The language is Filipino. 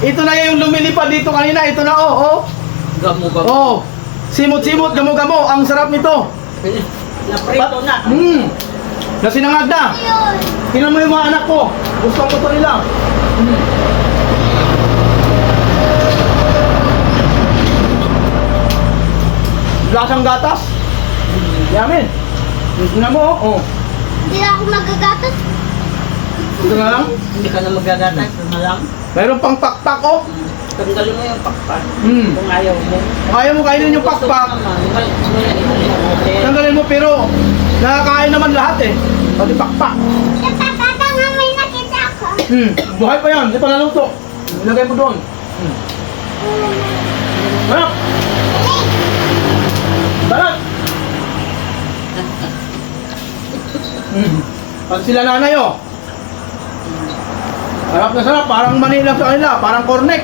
Ito na yung lumilipad dito kanina. Ito na, oh. Gamo-gamo. Oh. Simot-simot, gamo-gamo. Ang sarap nito. Naprito na. Nasinangag na. Tingnan mo yung mga anak ko. Gusto ko to nila. Lasang gatas. Yamin. Tingnan mo, oh. Hindi na ako magagatas. Ito na lang. Hindi ka na magagatay. Ito na lang. Mayroon pang pakpak, oh. Tanggalin mo yung pakpak. Hmm. Kung ayaw mo. Kung ayaw mo kainin yung pakpak, tanggalin mo, pero nakakain naman lahat eh. Pati pakpak. Natatata nga may nakita ako. Buhay pa yan, di pa naluto. Ilagay mo doon. Harap! Harap! Pag sila nanay, oh. Harap na sarap, parang Manila sa kanila, parang cornet.